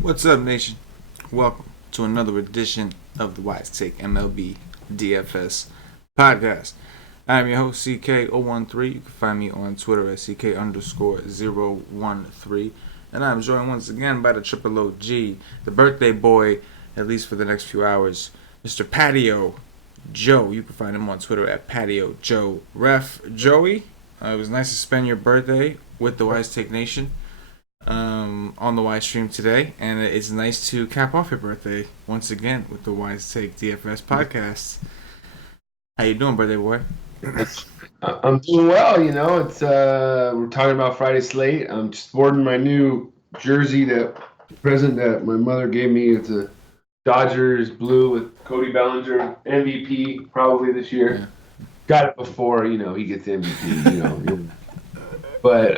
What's up, nation? Welcome to another edition of the Wise Take MLB DFS podcast. I'm your host, CK013. You can find me on Twitter at CK_013. And I'm joined once again by the Triple OG, the birthday boy, at least for the next few hours, Mr. Patio Joe. You can find him on Twitter at Patio Joe. Ref Joey, it was nice to spend your birthday with the Wise Take Nation on the Wise stream today, and it's nice to cap off your birthday once again with the Wise Take DFS podcast. How you doing, birthday boy? I'm doing well. You know, it's we're talking about Friday slate. I'm just sporting my new jersey, present that my mother gave me. It's a Dodgers blue with Cody Bellinger, MVP probably this year. Yeah. Got it before, he gets MVP. But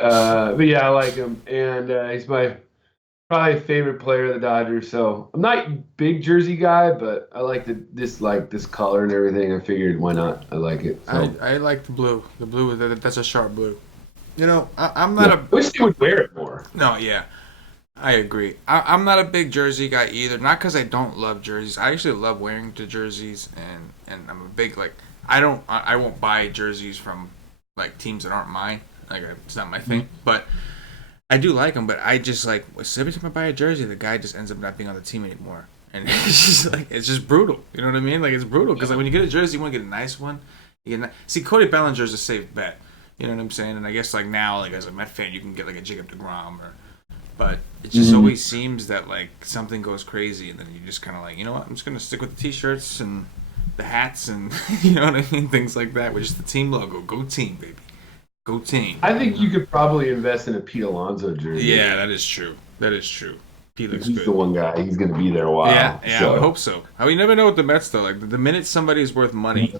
yeah, I like him, and he's my probably favorite player of the Dodgers. So I'm not a big jersey guy, but I like this color and everything. I figured, why not? I like it. So. I like the blue. The blue, that's a sharp blue. I'm not I wish they would wear it more. No, yeah, I agree. I'm not a big jersey guy either. Not because I don't love jerseys. I actually love wearing the jerseys, and I'm a big I won't buy jerseys from teams that aren't mine. It's not my thing, but I do like them. But I just every time I buy a jersey, the guy just ends up not being on the team anymore, and it's just brutal. You know what I mean? It's brutal because when you get a jersey, you want to get a nice one. See, Cody Bellinger is a safe bet. You know what I'm saying? And I guess now, as a Met fan, you can get a Jacob DeGrom but it just always seems that something goes crazy, and then you just kind of you know what? I'm just gonna stick with the t-shirts and the hats and you know what I mean, things like that with just the team logo. Go team, baby. Go team. I think you could probably invest in a Pete Alonso jersey. Yeah, that is true. Pete looks good. He's the one guy. He's going to be there a while. Yeah, so. I hope so. You never know with the Mets though. The minute somebody is worth money,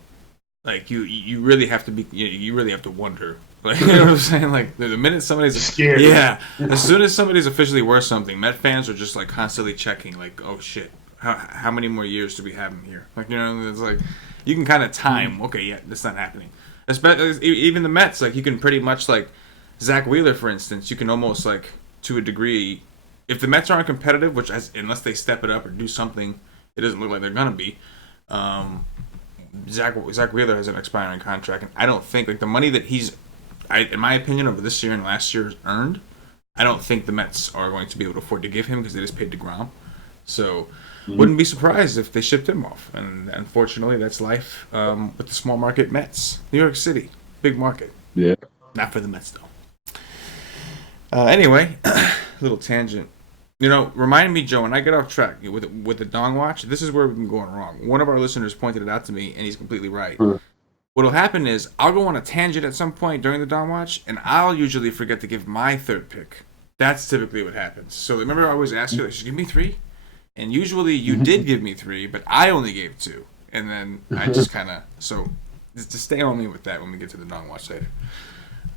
you really have to be. You really have to wonder. You know what I'm saying? The minute somebody's scared. Yeah. As soon as somebody's officially worth something, Met fans are just constantly checking. Oh shit. How many more years do we have him here? It's you can kind of time. Okay, yeah, that's not happening. Especially even the Mets, you can pretty much Zach Wheeler, for instance. You can almost to a degree, if the Mets aren't competitive, unless they step it up or do something, it doesn't look like they're gonna be. Zach Wheeler has an expiring contract, and I don't think the money that in my opinion, over this year and last year earned, I don't think the Mets are going to be able to afford to give him because they just paid DeGrom. So. Wouldn't be surprised if they shipped him off. And unfortunately, that's life with the small market Mets. New York City, big market. Yeah. Not for the Mets, though. Anyway, little tangent. Remind me, Joe, when I get off track with the Dong Watch, this is where we've been going wrong. One of our listeners pointed it out to me, and he's completely right. What'll happen is I'll go on a tangent at some point during the Dong Watch, and I'll usually forget to give my third pick. That's typically what happens. So remember I always ask you, just give me 3? And usually you did give me 3, but I only gave 2. And then I just so just stay on me with that when we get to the Dong Watch later.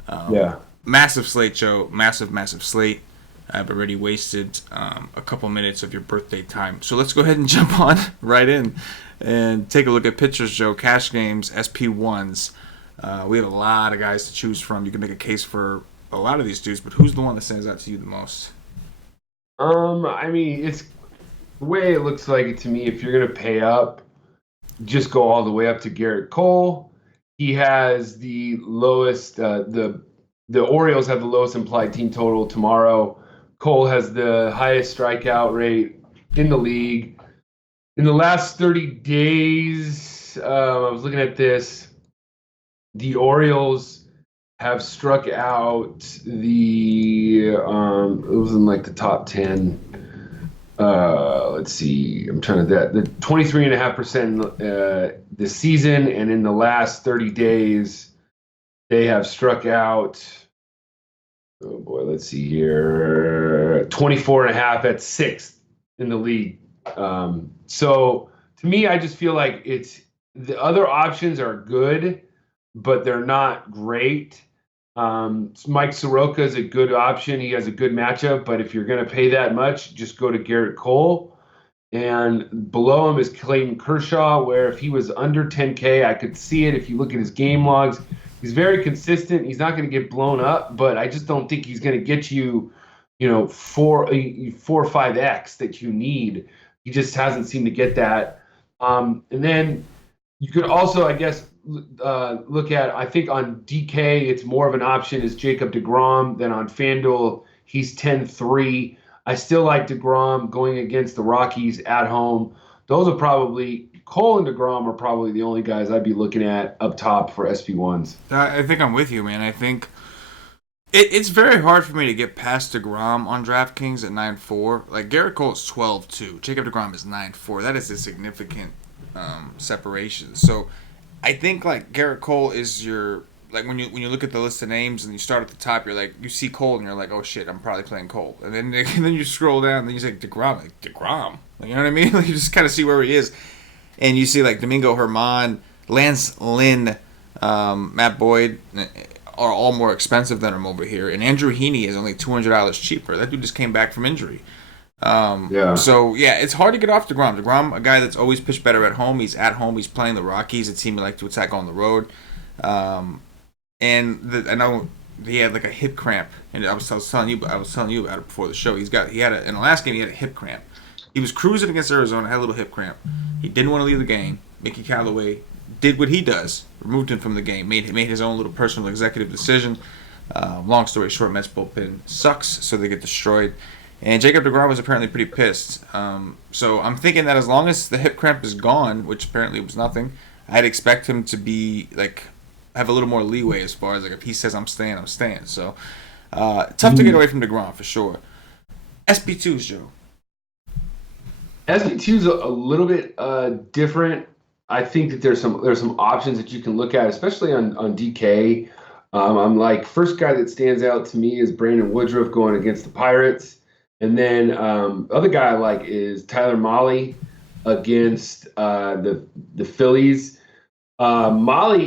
Yeah. Massive slate, Joe. Massive slate. I've already wasted a couple minutes of your birthday time. So let's go ahead and jump on right in and take a look at pitchers, Joe. Cash games, SP1s. We have a lot of guys to choose from. You can make a case for a lot of these dudes, but who's the one that stands out to you the most? It's the way it looks like it to me, if you're going to pay up, just go all the way up to Garrett Cole. He has the lowest, the Orioles have the lowest implied team total tomorrow. Cole has the highest strikeout rate in the league. In the last 30 days, I was looking at this, the Orioles have struck out it was in the top 10. Let's see. I'm trying to the 23.5% this season, and in the last 30 days, they have struck out. Oh boy, let's see here. 24.5 at 6th in the league. So to me, I just feel like the other options are good, but they're not great. Mike Soroka is a good option. He has a good matchup, but if you're going to pay that much, just go to Garrett Cole. And below him is Clayton Kershaw, where if he was under 10K, I could see it. If you look at his game logs, he's very consistent. He's not going to get blown up, but I just don't think he's going to get you, four or five X that you need. He just hasn't seemed to get that. And then you could also, I guess, look at, I think on DK, it's more of an option is Jacob deGrom than on FanDuel. He's 10-3. I still like deGrom going against the Rockies at home. Those are probably, Cole and deGrom are probably the only guys I'd be looking at up top for SP1s. I think I'm with you, man. I think it's very hard for me to get past deGrom on DraftKings at 9-4. Like, Garrett Cole is 12-2. Jacob deGrom is 9-4. That is a significant separation. So I think, like, Garrett Cole is your... Like, when you look at the list of names and you start at the top, you're like, you see Cole and you're like, oh shit, I'm probably playing Cole. And then you scroll down and then you say deGrom. Like, deGrom? Like, you know what I mean? Like, you just kind of see where he is. And you see, like, Domingo Germán, Lance Lynn, Matt Boyd are all more expensive than him over here. And Andrew Heaney is only $200 cheaper. That dude just came back from injury. So, yeah, it's hard to get off deGrom. deGrom, a guy that's always pitched better at home. He's at home. He's playing the Rockies, a team we like to attack on the road. I know he had like a hip cramp, and I was telling you about it before the show. In the last game he had a hip cramp. He was cruising against Arizona, had a little hip cramp. He didn't want to leave the game. Mickey Callaway did what he does, removed him from the game, made his own little personal executive decision. Long story short, Mets bullpen sucks, so they get destroyed. And Jacob deGrom was apparently pretty pissed. So I'm thinking that as long as the hip cramp is gone, which apparently was nothing, I'd expect him to be like have a little more leeway as far as like if he says I'm staying, I'm staying. So tough to get away from deGrom for sure. SP2s, Joe. SP2's a little bit different. I think that there's some options that you can look at, especially on DK. I'm like, first guy that stands out to me is Brandon Woodruff going against the Pirates. And then other guy I like is Tyler Mahle against the Phillies. Mahle,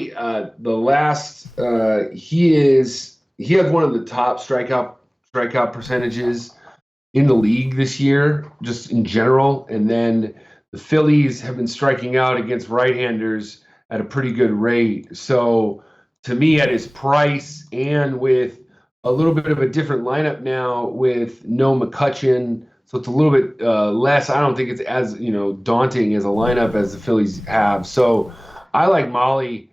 he had one of the top strikeout percentages in the league this year, just in general. And then the Phillies have been striking out against right-handers at a pretty good rate. So to me, at his price and with a little bit of a different lineup now with no McCutchen, so it's a little bit less. I don't think it's as daunting as a lineup as the Phillies have. So I like Mahle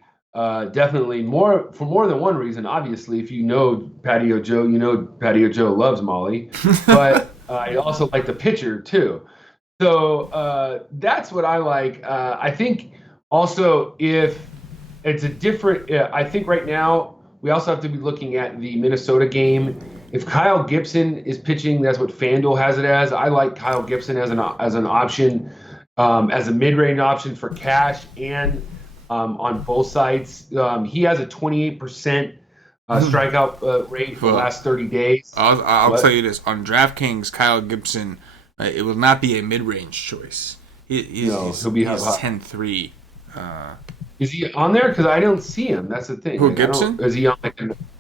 definitely for more than one reason. Obviously, if you know Patio Joe, you know Patio Joe loves Mahle, but I also like the pitcher too. So that's what I like. I think also if it's a different, I think right now we also have to be looking at the Minnesota game. If Kyle Gibson is pitching, that's what FanDuel has it as. I like Kyle Gibson as an option, as a mid-range option for cash and on both sides. He has a 28% strikeout rate for the last 30 days. I'll tell you this. On DraftKings, Kyle Gibson, it will not be a mid-range choice. He's 10-3. Is he on there? Because I don't see him. That's the thing. Who, Gibson? Is he on?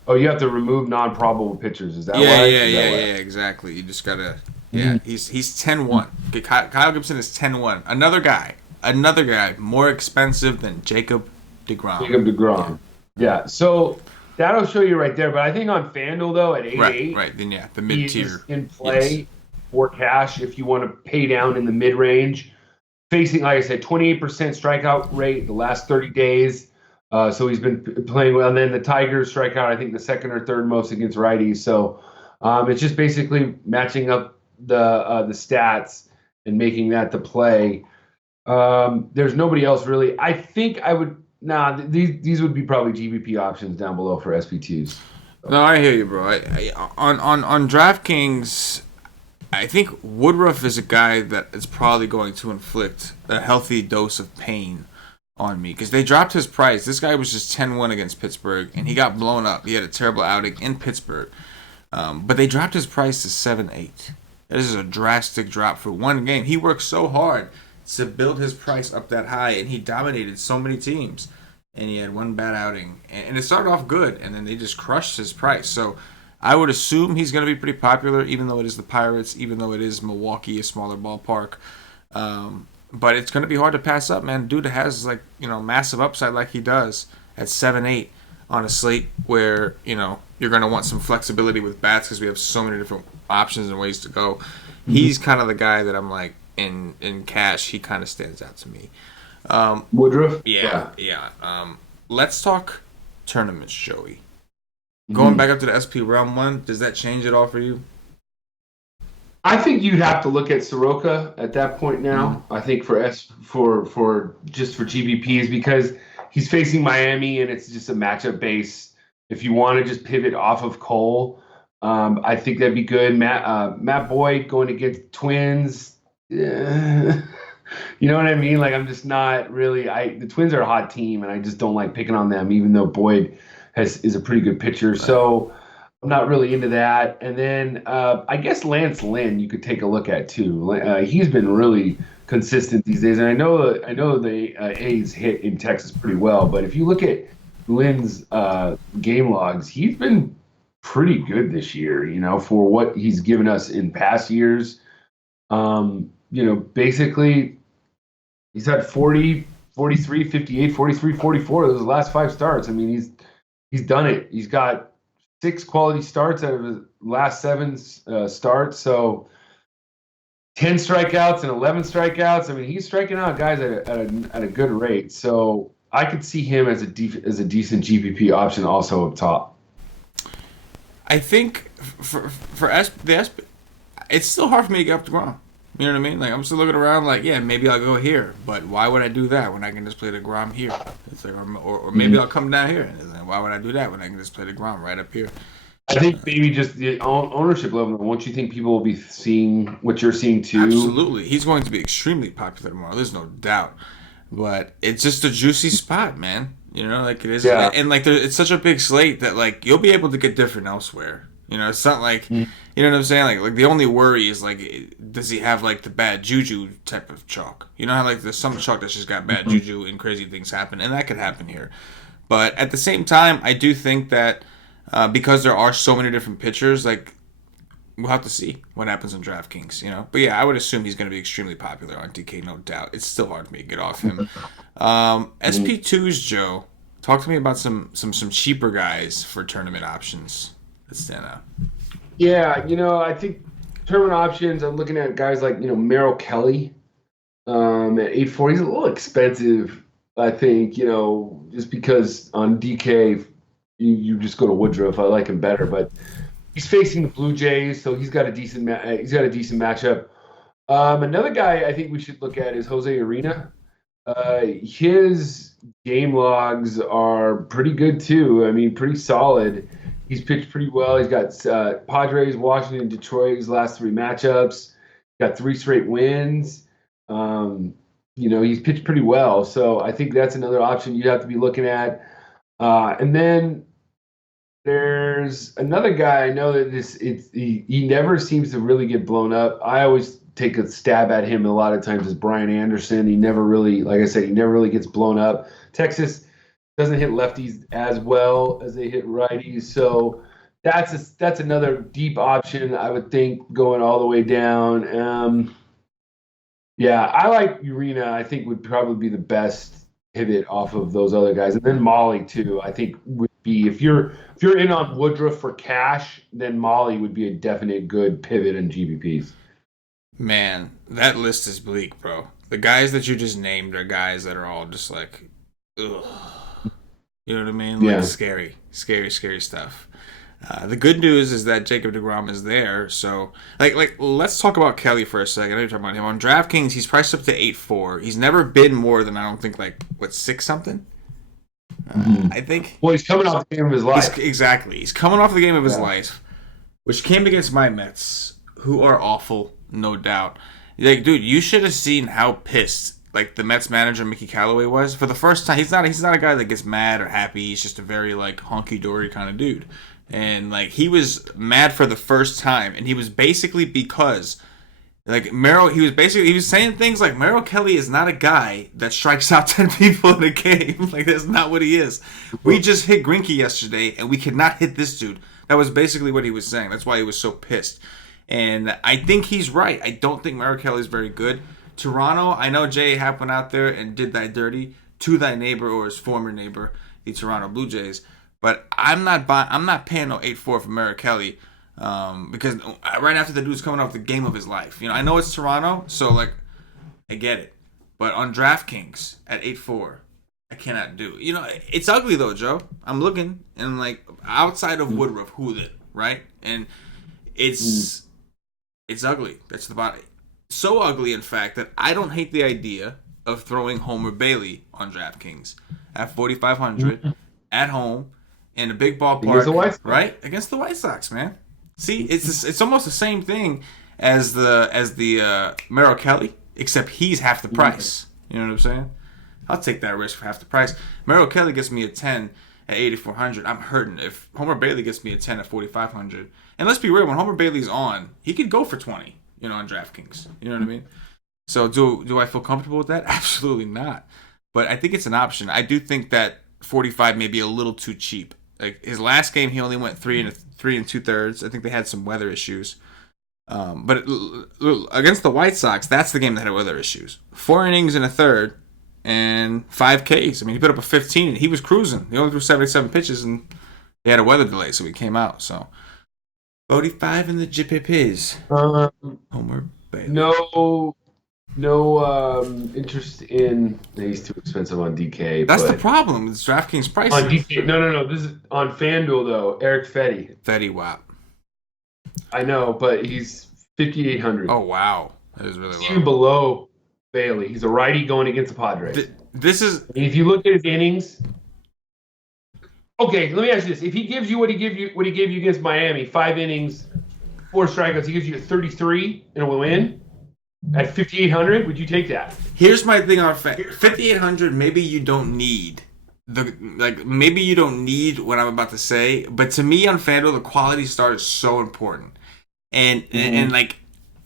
You have to remove non-probable pitchers. Is that yeah, why? Yeah, exactly. You just gotta. Yeah, he's 10-1. Okay, Kyle Gibson is 10-1. Another guy more expensive than Jacob deGrom. Yeah. So that'll show you right there. But I think on FanDuel though at 8-8, right. Then yeah, the mid tier in play for cash if you want to pay down in the mid range. Facing, like I said, 28% strikeout rate the last 30 days. So he's been playing well. And then the Tigers strike out, I think, the second or third most against righties. So it's just basically matching up the stats and making that the play. There's nobody else really. I think I would. These would be probably GBP options down below for SP2s. So. No, I hear you, bro. On DraftKings, I think Woodruff is a guy that is probably going to inflict a healthy dose of pain on me because they dropped his price. This guy was just 10-1 against Pittsburgh, and he got blown up. He had a terrible outing in Pittsburgh. But they dropped his price to 7-8. This is a drastic drop for one game. He worked so hard to build his price up that high, and he dominated so many teams. And he had one bad outing. And it started off good, and then they just crushed his price. So I would assume he's going to be pretty popular, even though it is the Pirates, even though it is Milwaukee, a smaller ballpark. But it's going to be hard to pass up, man. Dude has like massive upside like he does at 7-8 on a slate where you're going to want some flexibility with bats because we have so many different options and ways to go. He's kind of the guy that I'm like in cash. He kind of stands out to me. Woodruff. Yeah. Let's talk tournaments, Joey. Going back up to the SP Realm one, does that change at all for you? I think you'd have to look at Soroka at that point now. I think for GBPs because he's facing Miami and it's just a matchup base. If you want to just pivot off of Cole, I think that'd be good. Matt Boyd going against Twins. Yeah. You know what I mean? Like I'm just not really. The Twins are a hot team, and I just don't like picking on them, even though Boyd is a pretty good pitcher. So I'm not really into that. And then I guess Lance Lynn you could take a look at too. He's been really consistent these days, and I know the A's hit in Texas pretty well. But if you look at Lynn's game logs, he's been pretty good this year. For what he's given us in past years. Basically. He's had 40, 43, 58, 43, 44 those last 5 starts. I mean, he's done it. He's got 6 quality starts out of his last 7 starts. So 10 strikeouts and 11 strikeouts. I mean, he's striking out guys at a good rate. So I could see him as a decent GPP option also up top. I think for it's still hard for me to get up to DeGrom. You know what I mean? Like I'm still looking around, like maybe I'll go here, but why would I do that when I can just play DeGrom here? It's like, or maybe I'll come down here. It's like, why would I do that when I can just play DeGrom right up here? I think maybe just the ownership level. Won't you think people will be seeing what you're seeing too? Absolutely, he's going to be extremely popular tomorrow. There's no doubt. But it's just a juicy spot, man. Like it is, and like it's such a big slate that like you'll be able to get different elsewhere. It's not like, you know what I'm saying? Like the only worry is like, does he have like the bad juju type of chalk? You know how like there's some chalk that's just got bad juju and crazy things happen, and that could happen here. But at the same time, I do think that because there are so many different pitchers, like we'll have to see what happens on DraftKings, But yeah, I would assume he's going to be extremely popular on DK, no doubt. It's still hard for me to get off him. SP2s, Joe, talk to me about some cheaper guys for tournament options. Stand out. Yeah, I think tournament options. I'm looking at guys like Merrill Kelly at 8.4. He's a little expensive, I think. Just because on DK you just go to Woodruff. I like him better, but he's facing the Blue Jays, so he's got a decent matchup. Another guy I think we should look at is Jose Arena. His game logs are pretty good too. I mean, pretty solid. He's pitched pretty well. He's got Padres, Washington, Detroit, his last 3 matchups. Got 3 straight wins. He's pitched pretty well. So I think that's another option you'd have to be looking at. And then there's another guy I know that he never seems to really get blown up. I always take a stab at him a lot of times as Brian Anderson. He never really, like I said, he never really gets blown up. Texas doesn't hit lefties as well as they hit righties, so that's another deep option I would think going all the way down. I like Urena. I think would probably be the best pivot off of those other guys, and then Molly too. I think would be if you're in on Woodruff for cash, then Molly would be a definite good pivot in GBPs. Man, that list is bleak, bro. The guys that you just named are guys that are all just like, ugh. You know what I mean? Like scary stuff. The good news is that Jacob deGrom is there. So, like, let's talk about Kelly for a second. I know you're talking about him on DraftKings. He's priced up to 8.4. He's never been more than I don't think 6 something. I think. Well, he's coming off the game of his life. Exactly. He's coming off the game of his life, which came against my Mets, who are awful, no doubt. Like, dude, you should have seen how pissed the Mets manager Mickey Callaway was for the first time. He's not a guy that gets mad or happy. He's just a very hunky dory kind of dude, and he was mad for the first time, and he was basically because Merrill. He was saying things like Merrill Kelly is not a guy that strikes out 10 people in a game. That's not what he is. We just hit Greinke yesterday, and we cannot hit this dude. That was basically what he was saying. That's why he was so pissed. And I think he's right. I don't think Merrill Kelly is very good. Toronto, I know Jay Happ went out there and did that dirty to thy neighbor or his former neighbor, the Toronto Blue Jays. But I'm not paying no 8-4 for Merrick Kelly, because right after the dude's coming off the game of his life. I know it's Toronto, so like I get it. But on DraftKings at 8-4, I cannot do it. It's ugly though, Joe. I'm looking and like outside of Woodruff, who did, right? And it's ugly. That's the body. So ugly, in fact, that I don't hate the idea of throwing Homer Bailey on DraftKings at 4,500 at home in a big ballpark, right? Against the White Sox, man. See, it's almost the same thing as the Merrill Kelly, except he's half the price. You know what I'm saying? I'll take that risk for half the price. Merrill Kelly gets me a 10 at 8,400. I'm hurting. If Homer Bailey gets me a 10 at 4,500, and let's be real, when Homer Bailey's on, he could go for 20. On DraftKings. You know what I mean? So do I feel comfortable with that? Absolutely not. But I think it's an option. I do think that 45 may be a little too cheap. Like his last game, he only went 3 and 2/3. I think they had some weather issues. But against the White Sox, that's the game that had weather issues. 4 innings and a third and 5 Ks. I mean, he put up a 15 and he was cruising. He only threw 77 pitches and they had a weather delay, so he came out. So 45 in the Jippies. Homer Bailey. No interest in. He's too expensive on DK. That's the problem. It's DraftKings prices. On DK, no. This is on FanDuel though. Eric Fetty. Fetty, wow. I know, but he's 5,800. Oh wow, that is really low. Even below Bailey. He's a righty going against the Padres. This is. If you look at his innings. Okay, let me ask you this: if he gives you what he gave you against Miami, 5 innings, 4 strikeouts, he gives you a 33 and a win at 5,800. Would you take that? Here's my thing on 5,800. Maybe you don't need maybe you don't need what I'm about to say, but to me on FanDuel, the quality start is so important, and like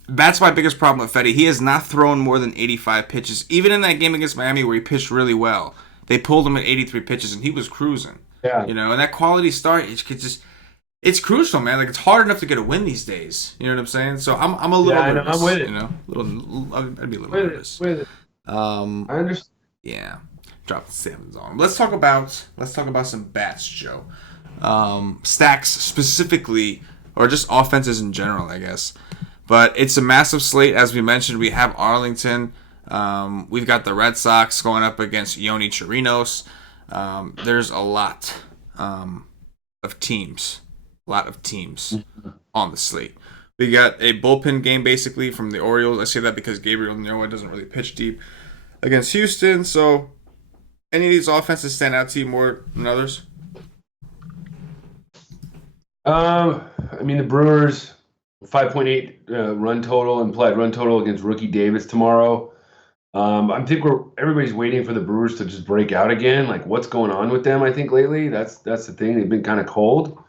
that's my biggest problem with Fetty. He has not thrown more than 85 pitches, even in that game against Miami where he pitched really well. They pulled him at 83 pitches and he was cruising. Yeah. And that quality start, it's crucial, man. Like, it's hard enough to get a win these days. You know what I'm saying? So I'm a little nervous. I'm with it. I'd be a little nervous. With it. I understand. Yeah. Drop the sevens on him. Let's talk about some bats, Joe. Stacks specifically, or just offenses in general, I guess. But it's a massive slate, as we mentioned. We have Arlington. We've got the Red Sox going up against Yoni Chirinos. There's a lot of teams on the slate. We got a bullpen game basically from the Orioles. I say that because Gabriel Noah doesn't really pitch deep against Houston. So, any of these offenses stand out to you more than others? I mean, the Brewers 5.8 run total, implied run total against Rookie Davis tomorrow. I think everybody's waiting for the Brewers to just break out again. Like, what's going on with them? I think lately, that's the thing. They've been kind of cold,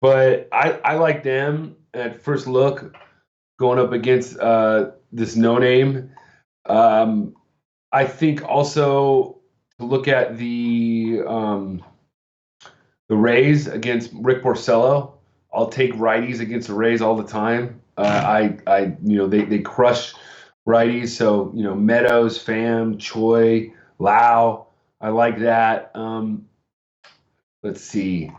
but I like them at first look going up against this no name. I think also to look at the Rays against Rick Porcello. I'll take righties against the Rays all the time. They crush righties, so Meadows, Pham, Choi, Lau. I like that. Let's see.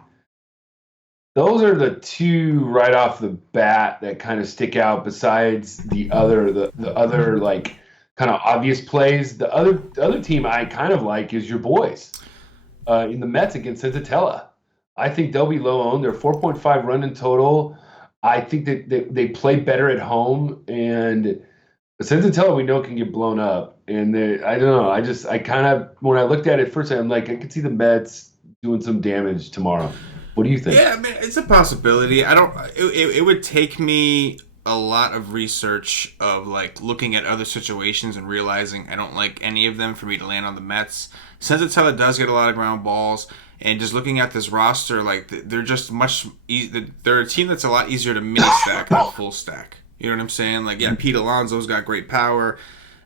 Those are the two right off the bat that kind of stick out. Besides the other like kind of obvious plays. The other team I kind of like is your boys in the Mets against Senzatella. I think they'll be low owned. They're 4.5 run in total. I think that they play better at home, and Senzatella we know can get blown up. And I don't know. I kind of, when I looked at it first, I'm like, I could see the Mets doing some damage tomorrow. What do you think? Yeah, I mean, it's a possibility. It would take me a lot of research of like looking at other situations and realizing I don't like any of them for me to land on the Mets. Senzatella does get a lot of ground balls. And just looking at this roster, like they're just they're a team that's a lot easier to mini stack than full stack. You know what I'm saying? Like, yeah, Pete Alonso's got great power,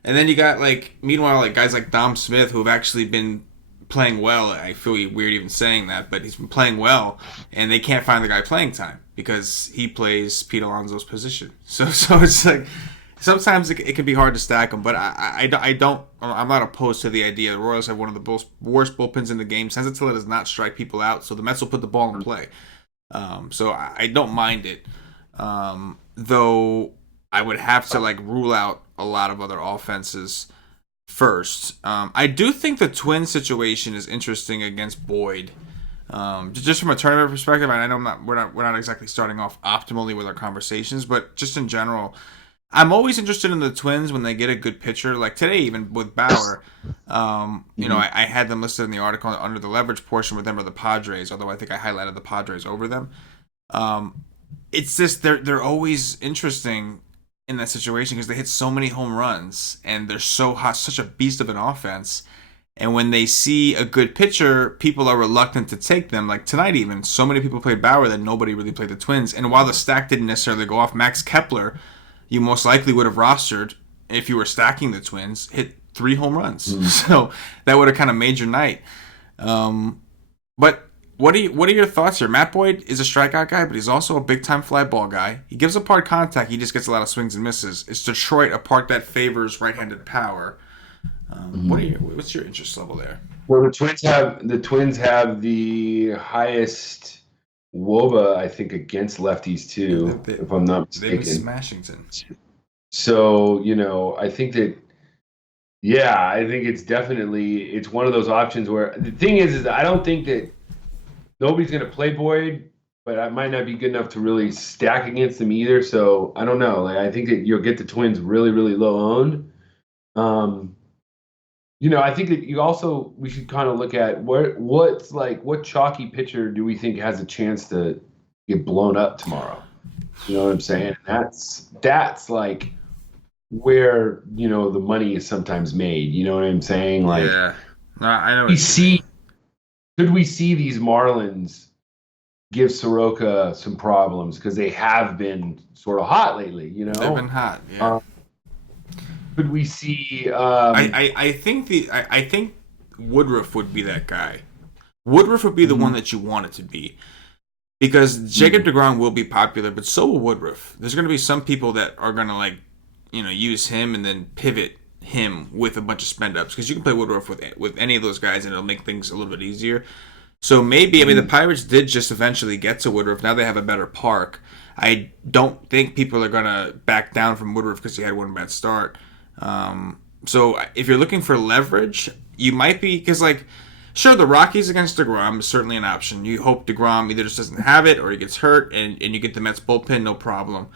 and then you got meanwhile, like guys like Dom Smith who have actually been playing well. I feel weird even saying that, but he's been playing well, and they can't find the guy playing time because he plays Pete Alonso's position. So it's like sometimes it can be hard to stack them, but I don't. I'm not opposed to the idea. The Royals have one of the worst bullpens in the game. Senzatella does not strike people out, so the Mets will put the ball in play. So I don't mind it. Though I would have to like rule out a lot of other offenses first. I do think the Twin situation is interesting against Boyd. Just from a tournament perspective, and I know we're not exactly starting off optimally with our conversations, but just in general, I'm always interested in the Twins when they get a good pitcher. Like today, even with Bauer, I had them listed in the article under the leverage portion with them or the Padres, although I think I highlighted the Padres over them. It's just they're always interesting in that situation because they hit so many home runs and they're so hot, such a beast of an offense. And when they see a good pitcher, people are reluctant to take them. Like tonight, even so many people played Bauer that nobody really played the Twins. And while the stack didn't necessarily go off, Max Kepler, you most likely would have rostered if you were stacking the Twins, hit 3 home runs. So that would have kind of made your night. But what are your thoughts here? Matt Boyd is a strikeout guy, but he's also a big time fly ball guy. He gives up hard contact. He just gets a lot of swings and misses. It's Detroit, a park that favors right-handed power. What's your interest level there? Well, the Twins have the highest WOBA, I think, against lefties too, if I'm not mistaken. They've been smashing. So I think that. Yeah, I think it's one of those options where the thing is I don't think that nobody's going to play Boyd, but I might not be good enough to really stack against them either. So I don't know. Like I think that you'll get the Twins really, really low owned. I think that we should kind of look at what chalky pitcher do we think has a chance to get blown up tomorrow? You know what I'm saying? That's like where the money is sometimes made. You know what I'm saying? Like, yeah, no, I know. Could we see these Marlins give Soroka some problems because they have been sort of hot lately? They've been hot. Yeah. Could we see? I think Woodruff would be that guy. Woodruff would be the one that you want it to be, because Jacob deGrom will be popular, but so will Woodruff. There's going to be some people that are going to use him and then pivot him with a bunch of spend ups, because you can play Woodruff with any of those guys and it'll make things a little bit easier. So maybe the Pirates did just eventually get to Woodruff. Now they have a better park. I don't think people are going to back down from Woodruff because he had one bad start. So if you're looking for leverage, you might be, because sure, the Rockies against DeGrom is certainly an option. You hope DeGrom either just doesn't have it or he gets hurt, and you get the Mets bullpen, no problem.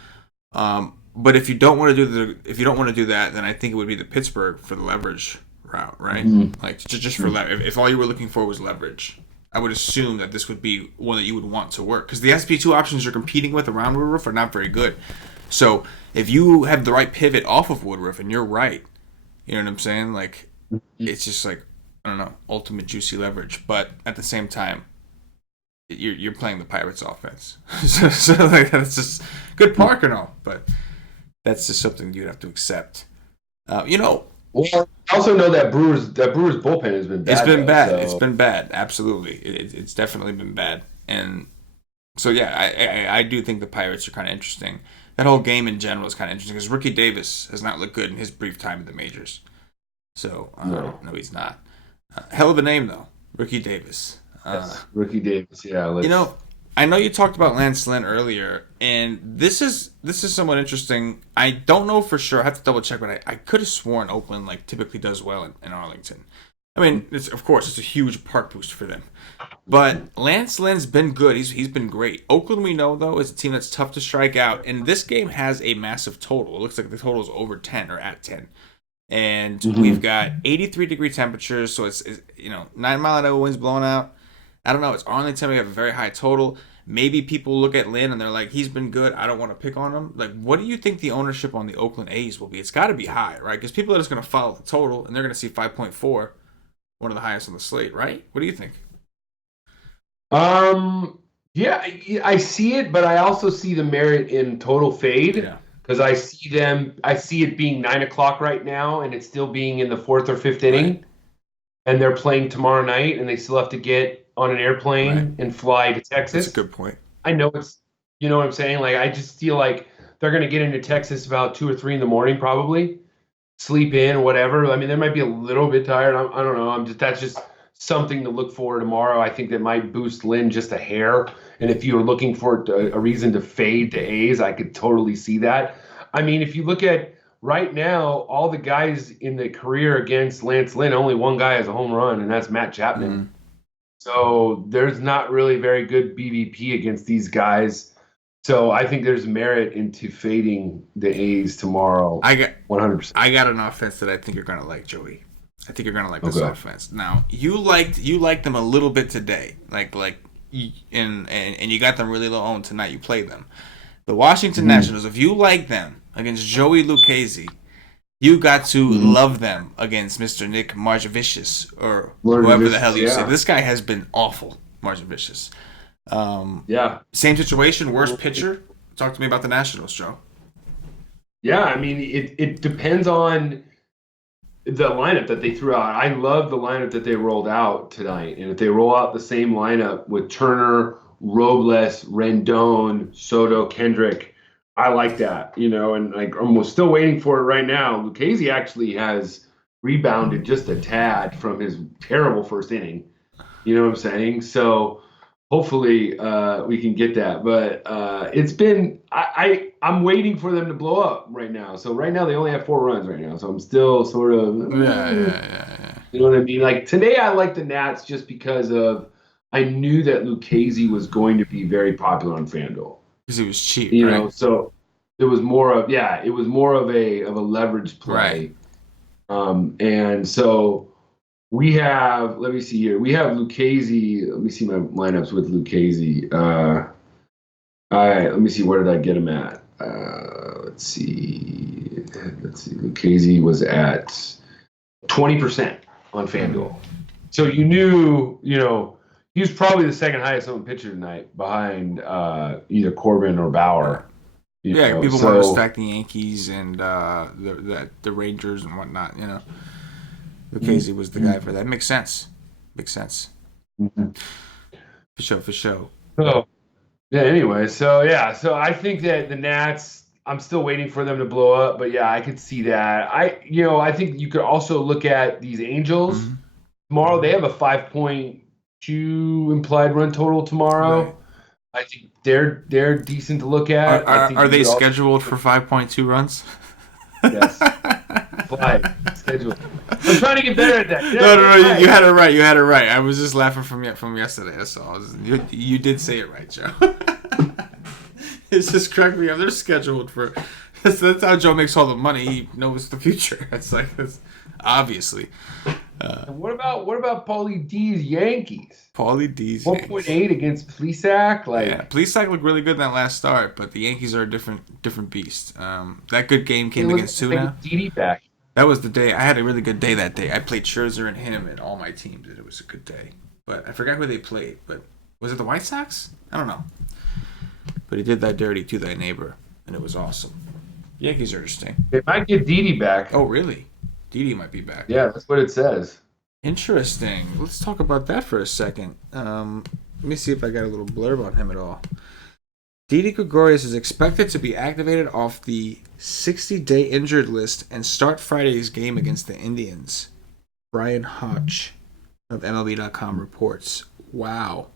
But if you don't want to do that, then I think it would be the Pittsburgh for the leverage route, right? Like just for if all you were looking for was leverage, I would assume that this would be one that you would want to work, because the SP2 options you're competing with around Woodruff are not very good. So if you have the right pivot off of Woodruff and you're right, you know what I'm saying? Like, it's just like, I don't know, ultimate juicy leverage. But at the same time, you're playing the Pirates offense. so that's just good park and all, but that's just something you'd have to accept. Well, I also know that Brewers bullpen has been bad. It's been bad. So. It's been bad. Absolutely. It's definitely been bad. And so, yeah, I do think the Pirates are kind of interesting. That whole game in general is kind of interesting because Ricky Davis has not looked good in his brief time in the majors. So, no, he's not. Hell of a name, though. Ricky Davis. Yes, Ricky Davis, yeah. I know you talked about Lance Lynn earlier, and this is somewhat interesting. I don't know for sure. I have to double check, but I could have sworn Oakland typically does well in Arlington. I mean, it's a huge park boost for them. But Lance Lynn's been good. He's been great. Oakland, we know, though, is a team that's tough to strike out. And this game has a massive total. It looks like the total is over 10 or at 10. And we've got 83-degree temperatures, so it's 9-mile-an-hour winds blowing out. I don't know. It's Arlington. We have a very high total. Maybe people look at Lynn and they're like, he's been good. I don't want to pick on him. Like, what do you think the ownership on the Oakland A's will be? It's got to be high, right? Because people are just going to follow the total, and they're going to see 5.4, one of the highest on the slate, right? What do you think? Yeah, I see it, but I also see the merit in total fade, because I see it being 9:00 right now, and it's still being in the 4th or 5th inning, and they're playing tomorrow night, and they still have to get on an airplane and fly to Texas. That's a good point. I know you know what I'm saying? Like, I just feel like they're going to get into Texas about 2 or 3 in the morning, probably sleep in, whatever. I mean, they might be a little bit tired. I don't know. That's just something to look for tomorrow. I think that might boost Lynn just a hair. And if you were looking for a reason to fade the A's, I could totally see that. I mean, if you look at right now, all the guys in the career against Lance Lynn, only one guy has a home run, and that's Matt Chapman. Mm-hmm. So there's not really very good BVP against these guys. So I think there's merit into fading the A's tomorrow. 100%. I got an offense that I think you're gonna like, Joey. I think you're gonna like this offense. Now you liked them a little bit today, and you got them really low owned tonight. You played them, the Washington Nationals. If you like them against Joey Lucchesi, you got to love them against Mr. Nick Marjavicius or whoever the hell you say. This guy has been awful, Marjavicius. Same situation, worst pitcher. Talk to me about the Nationals, Joe. Yeah, I mean, it depends on the lineup that they threw out. I love the lineup that they rolled out tonight. And if they roll out the same lineup with Turner, Robles, Rendon, Soto, Kendrick, I like that, and I'm still waiting for it right now. Lucchesi actually has rebounded just a tad from his terrible first inning. You know what I'm saying? So hopefully we can get that. But it's been I'm waiting for them to blow up right now. So right now they only have 4 runs right now. So I'm still sort of yeah. You know what I mean? Like today I like the Nats just because of I knew that Lucchesi was going to be very popular on FanDuel. Because it was cheap, right? So it was more of a leverage play. Right. And so we have, let me see here. We have Lucchesi. Let me see my lineups with Lucchesi. All right, let me see. Where did I get him at? Let's see. Lucchesi was at 20% on FanDuel. So you knew, he was probably the second highest owned pitcher tonight behind either Corbin or Bauer. People want to stack the Yankees and the Rangers and whatnot. Lucchesi was the guy for that. Makes sense. Mm-hmm. For sure. So anyway, so I think that the Nats, I'm still waiting for them to blow up, but I could see that. I think you could also look at these Angels tomorrow. They have a 5.2 implied run total tomorrow. Right. I think they're decent to look at. Are they scheduled for 5.2 runs? Yes. Scheduled. I'm trying to get better at that. No. You had it right. I was just laughing from yesterday. That's all. You did say it right, Joe. It's just cracked me up. They're scheduled for. That's how Joe makes all the money. He knows the future. It's obviously. What about Paulie D's Yankees? Paulie D's 1.8 against Plesac. Plesac looked really good in that last start, but the Yankees are a different beast. That good game came against Tuna. Didi back. That was the day. I had a really good day that day. I played Scherzer and him in all my teams, and it was a good day. But I forgot who they played. But was it the White Sox? I don't know. But he did that dirty to thy neighbor, and it was awesome. Yankees are interesting. They might get Didi back. Oh, really? Didi might be back. Yeah, that's what it says. Interesting. Let's talk about that for a second. Let me see if I got a little blurb on him at all. Didi Gregorius is expected to be activated off the 60-day injured list and start Friday's game against the Indians. Brian Hodge of MLB.com reports. Wow.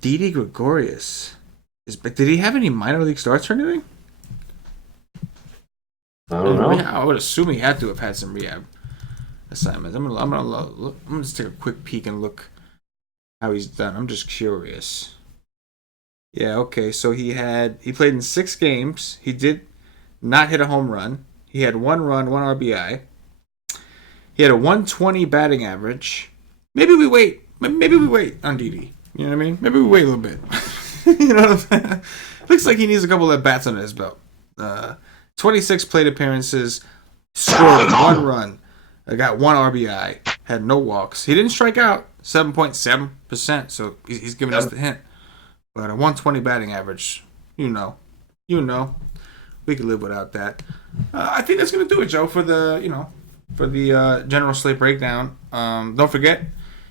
Didi Gregorius. Did he have any minor league starts or anything? I don't know. I would assume he had to have had some rehab assignments. I'm gonna just take a quick peek and look how he's done. I'm just curious. Yeah, okay. So he played in 6 games. He did not hit a home run. He had 1 run, 1 RBI. He had a 120 batting average. Maybe we wait on Didi. You know what I mean? Maybe we wait a little bit. You know what I'm saying? Looks like he needs a couple of bats under his belt. 26 plate appearances, scored 1 run, got 1 RBI, had no walks. He didn't strike out, 7.7%, so he's giving us the hint. But a 120 batting average, you know, we could live without that. I think that's gonna do it, Joe, for the general slate breakdown. Don't forget,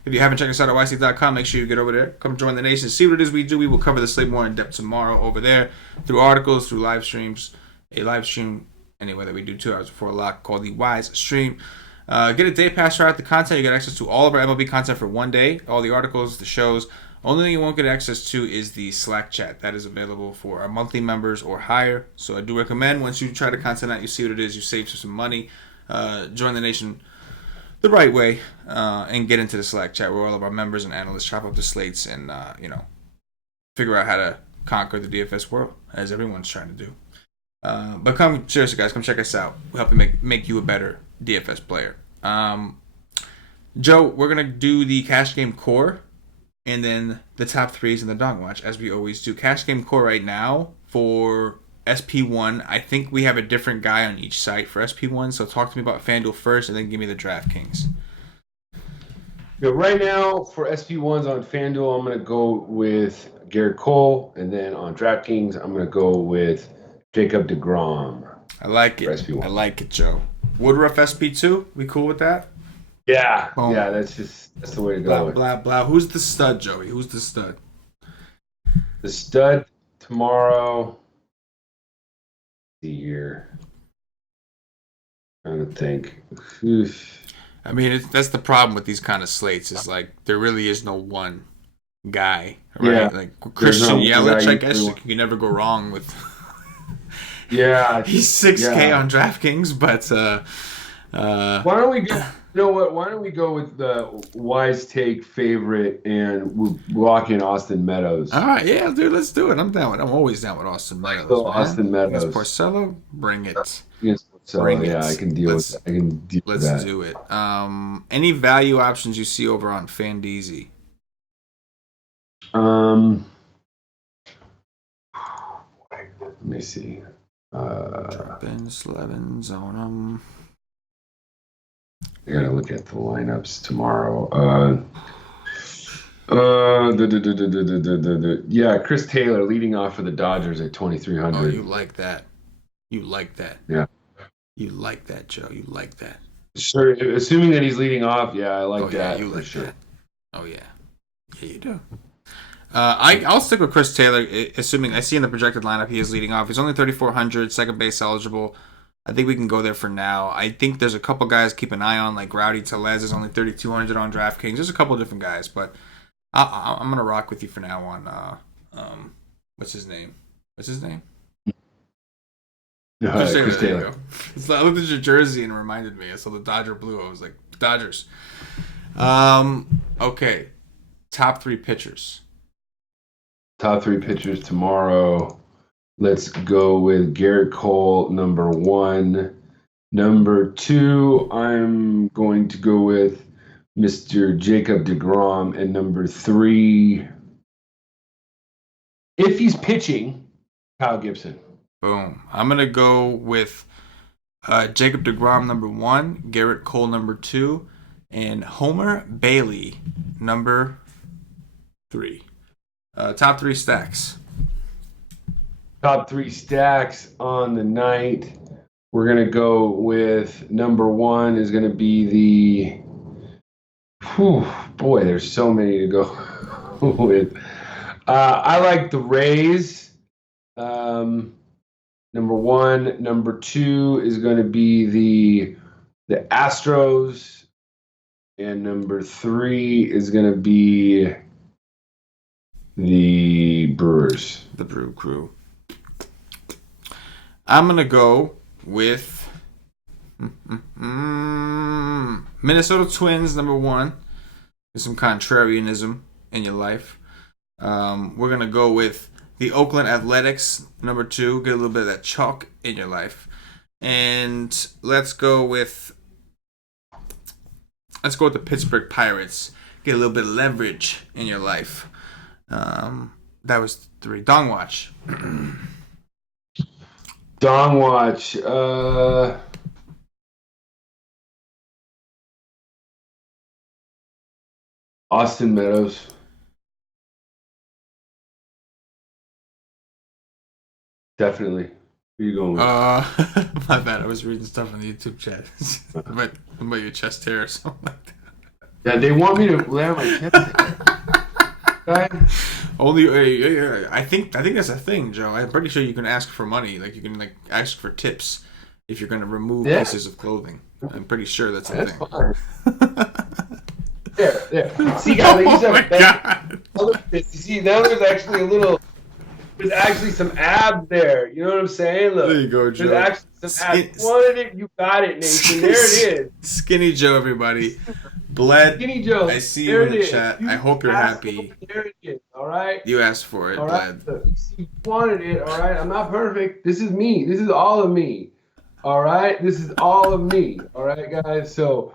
If you haven't checked us out at yc.com, make sure you get over there. Come join the nation. See what it is we do. We will cover the slate more in depth tomorrow over there through articles, through live streams. A live stream anyway that we do 2 hours before lock called the Wise Stream. Get a day pass right out the content. You get access to all of our MLB content for 1 day. All the articles, the shows. Only thing you won't get access to is the Slack chat. That is available for our monthly members or higher. So I do recommend once you try the content out, you see what it is, you save some money. Join the nation the right way and get into the Slack chat where all of our members and analysts chop up the slates and figure out how to conquer the DFS world as everyone's trying to do. But come seriously, guys, come check us out. We'll help you make you a better DFS player. Joe, we're gonna do the cash game core and then the top threes and the dog watch as we always do. Cash game core right now for SP1. I think we have a different guy on each site for SP1. So talk to me about FanDuel first, and then give me the DraftKings. Right now for SP1s on FanDuel, I'm going to go with Garrett Cole, and then on DraftKings, I'm going to go with Jacob deGrom. I like it. I like it, Joe. Woodruff SP2. We cool with that? Yeah. Boom. Yeah, that's the way to go. Blah, blah, blah. Who's the stud, Joey? Who's the stud? The stud tomorrow. Here. Trying to think. Oof. I mean, that's the problem with these kind of slates is like there really is no one guy, right? Yeah. Like Christian Yelich, I guess you can never go wrong with. Yeah, he's 6K on DraftKings, but why don't we go? You know what? Why don't we go with the Wise Take favorite and we'll lock in Austin Meadows? All right, yeah, dude, let's do it. I'm always down with Austin Meadows. So Austin Meadows. Against Porcello, bring it. Bring it. I can deal with that. Let's do it. Any value options you see over on FanDeezy? Let me see. Drop-ins, 11s on them. I gotta look at the lineups tomorrow. Yeah, Chris Taylor leading off for the Dodgers at 2,300. Oh, you like that? Yeah. You like that, Joe? You like that? Sure. Assuming that he's leading off, yeah, I like that. You like that? Oh yeah, you do. I'll stick with Chris Taylor, assuming I see in the projected lineup he is leading off. He's only 3,400, second base eligible. I think we can go there for now. I think there's a couple guys to keep an eye on, like Rowdy Tellez is only 3,200 on DraftKings. There's a couple different guys, but I'm gonna rock with you for now on what's his name? Chris Taylor. I looked at your jersey and it reminded me. I saw the Dodger blue. I was like, Dodgers. Okay. Top three pitchers. Top three pitchers tomorrow. Let's go with Garrett Cole, number 1. Number 2, I'm going to go with Mr. Jacob deGrom. And number 3, if he's pitching, Kyle Gibson. Boom. I'm going to go with Jacob deGrom, number 1, Garrett Cole, number 2, and Homer Bailey, number 3. Top 3 stacks. Top 3 stacks on the night. We're going to go with number 1 is going to be boy, there's so many to go with. I like the Rays. Number 1. Number 2 is going to be the Astros. And number 3 is going to be the Brewers. The Brew Crew. I'm going to go with Minnesota Twins, number 1. There's some contrarianism in your life. We're going to go with the Oakland Athletics, number 2. Get a little bit of that chalk in your life. And let's go with the Pittsburgh Pirates. Get a little bit of leverage in your life. That was 3. Dong Watch. Dong Watch. Austin Meadows. Definitely. Who are you going with? My bad. I was reading stuff on the YouTube chat. About your chest hair or something like that. Yeah, they want me to land my chips. Right? Only, I think that's a thing, Joe. I'm pretty sure you can ask for money. Like you can like ask for tips if you're gonna remove Yeah, pieces of clothing. I'm pretty sure that's a that's thing. fine. There. See, guys, I used to Oh my have a god! you see, now there's actually some abs there. You know what I'm saying? There Look, you go, there's Joe. actually some abs. You wanted it, you got it, Nation. There it is. Skinny Joe, everybody. Bled, Skinny Joe. I see you There in it the is. chat. I You hope you're asked for happy. it, there it is. All right. You asked for it, All right. Bled. Look, you wanted it. All right. I'm not perfect. This is me. This is all of me. All right. This is all of me. All right, guys. So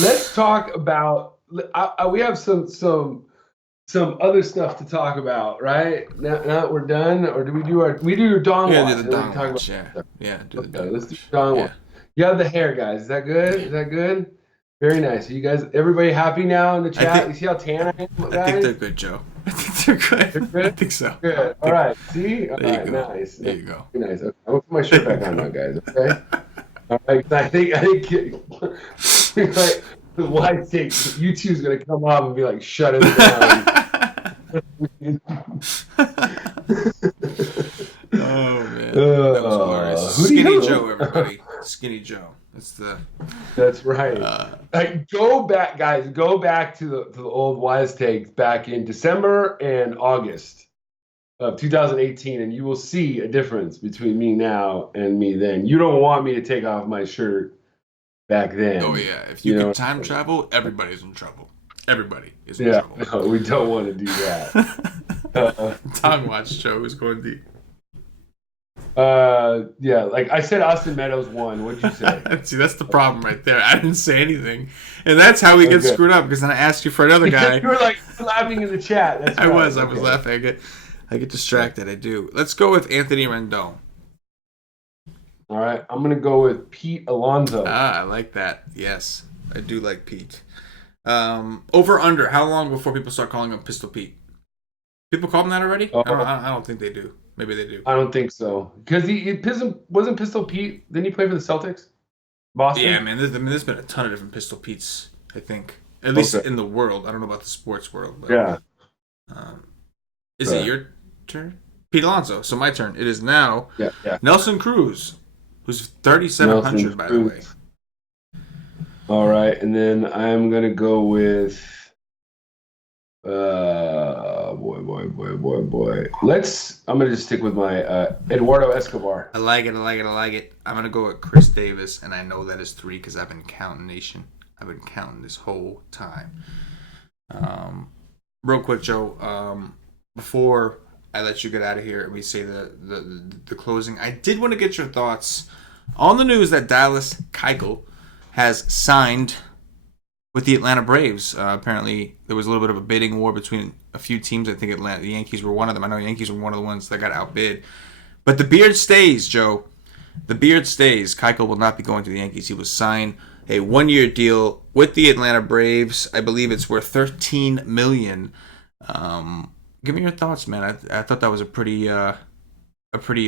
let's talk about. We have some other stuff to talk about, right? Now that we're done, or do we do your Dawn Yeah, watch? do the and then we Dong can talk watch. about Yeah, yeah, do the Okay, Dong let's do watch. Dawn Yeah. watch. You have the hair, guys. Is that good? Is that good? Very nice. You guys, everybody happy now in the chat? You see how tan I am, guys? I think they're good, Joe. I think they're good. They're good? I think so. Good. All right. See? All There you right. go. Nice. There you go. Very nice. Okay. I'm gonna put my shirt back on now, guys. Okay. All right. I think like the white take. YouTube's gonna come up and be like, shut it down. Oh man, that was glorious. Skinny Joe, everybody. Skinny Joe. That's right. Like, go back, guys. Go back to the old wise takes back in December and August of 2018, and you will see a difference between me now and me then. You don't want me to take off my shirt back then. Oh yeah, if you could time travel, everybody's in trouble. Everybody is in trouble. No, we don't want to do that. Tongue watch Joe is going deep. Yeah, like I said, Austin Meadows won. What'd you say? See, that's the problem right there. I didn't say anything, and that's how we get screwed up. Because then I asked you for another guy. You were like laughing in the chat. That's right. I was laughing. I get distracted. I do. Let's go with Anthony Rendon. All right, I'm gonna go with Pete Alonso. I like that. Yes, I do like Pete. Over under. How long before people start calling him Pistol Pete? People call him that already? I don't think they do. Maybe they do. I don't think so. Because wasn't Pistol Pete, didn't he play for the Celtics? Boston? Yeah, man. There's been a ton of different Pistol Petes, I think. At least in the world. I don't know about the sports world. But, yeah. Is it your turn? Pete Alonso. So my turn. It is now Yeah. Nelson Cruz, who's 3,700, by the way. All right. And then I'm going to go with... boy. I'm gonna just stick with my Eduardo Escobar. I like it. I'm gonna go with Chris Davis, and I know that is 3 because I've been counting, Nation. I've been counting this whole time. Real quick, Joe. Before I let you get out of here and we say the closing, I did want to get your thoughts on the news that Dallas Keuchel has signed with the Atlanta Braves. Apparently, there was a little bit of a bidding war between a few teams. I think the Yankees were one of them. I know Yankees were one of the ones that got outbid. But the beard stays, Joe. The beard stays. Keuchel will not be going to the Yankees. He will sign a 1-year deal with the Atlanta Braves. I believe it's worth $13 million. Give me your thoughts, man. I thought that was a pretty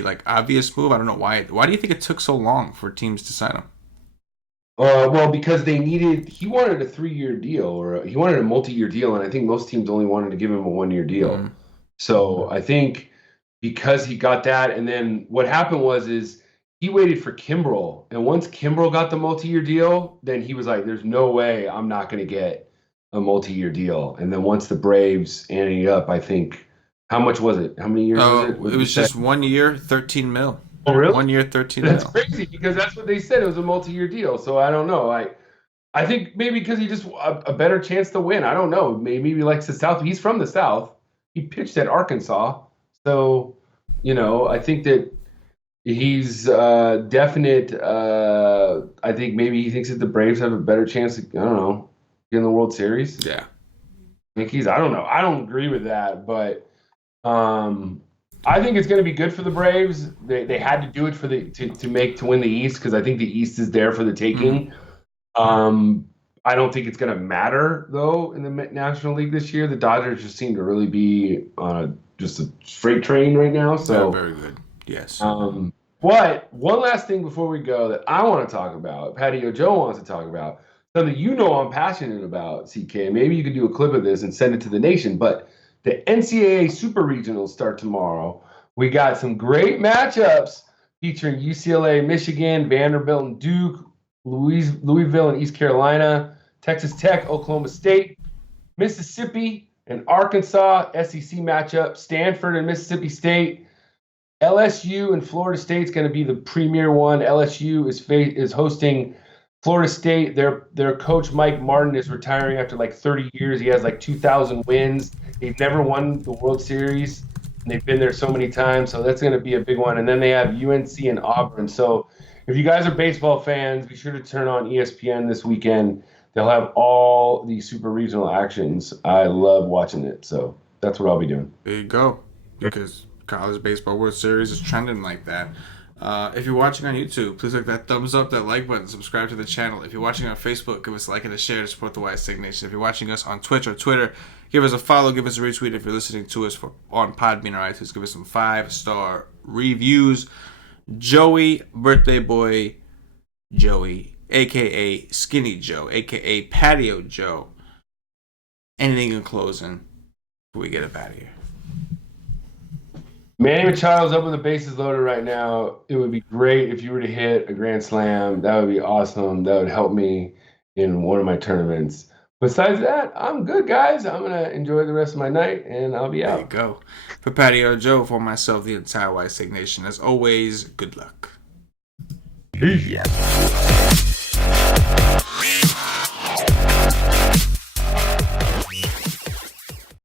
like obvious move. I don't know why. Why do you think it took so long for teams to sign him? Well, because he wanted a 3-year deal, or he wanted a multi-year deal, and I think most teams only wanted to give him a 1-year deal. Mm-hmm. So I think because he got that, and then what happened is he waited for Kimbrel, and once Kimbrel got the multi-year deal, then he was like, "There's no way I'm not going to get a multi-year deal." And then once the Braves ended up, I think, how much was it? How many years was it? It was just 1 year, $13 million. Oh, really? 1 year, $13 million. That's million. crazy because that's what they said. It was a multi-year deal. So I don't know. I think maybe because he just a better chance to win. I don't know. Maybe he likes the South. He's from the South. He pitched at Arkansas. So, I think that he's definite. I think maybe he thinks that the Braves have a better chance to, I don't know, get in the World Series. Yeah. Yankees, I don't know. I don't agree with that, but I think it's going to be good for the Braves. They had to do it for to win the East because I think the East is there for the taking. Mm-hmm. I don't think it's going to matter though in the National League this year. The Dodgers just seem to really be on just a freight train right now. So very good. Yes. But one last thing before we go that I want to talk about, Patio Joe wants to talk about. something you know I'm passionate about, CK. Maybe you could do a clip of this and send it to the nation. But the NCAA Super Regionals start tomorrow. We got some great matchups featuring UCLA, Michigan, Vanderbilt, and Duke, Louisville, and East Carolina, Texas Tech, Oklahoma State, Mississippi, and Arkansas, SEC matchup, Stanford and Mississippi State. LSU and Florida State's going to be the premier one. LSU is hosting Florida State. Their coach Mike Martin is retiring after like 30 years. He has like 2,000 wins. They've never won the World Series, and they've been there so many times. So that's going to be a big one. And then they have UNC and Auburn. So if you guys are baseball fans, be sure to turn on ESPN this weekend. They'll have all the super regional actions. I love watching it. So that's what I'll be doing. There you go. Because college baseball World Series is trending like that. If you're watching on YouTube, please click that thumbs up, that like button, subscribe to the channel. If you're watching on Facebook, give us a like and a share to support the White Stick Nation. If you're watching us on Twitch or Twitter, give us a follow, give us a retweet. If you're listening to us on Podbean or iTunes, give us some 5-star reviews. Joey, birthday boy, Joey, a.k.a. Skinny Joe, a.k.a. Patio Joe. Anything in closing before we get up out of here? Manny Machado's up with the bases loaded right now. It would be great if you were to hit a grand slam. That would be awesome. That would help me in one of my tournaments. Besides that, I'm good, guys. I'm going to enjoy the rest of my night, and I'll be out. There you go. For Patio Joe, for myself, the entire White Stick Nation, as always, good luck. Peace.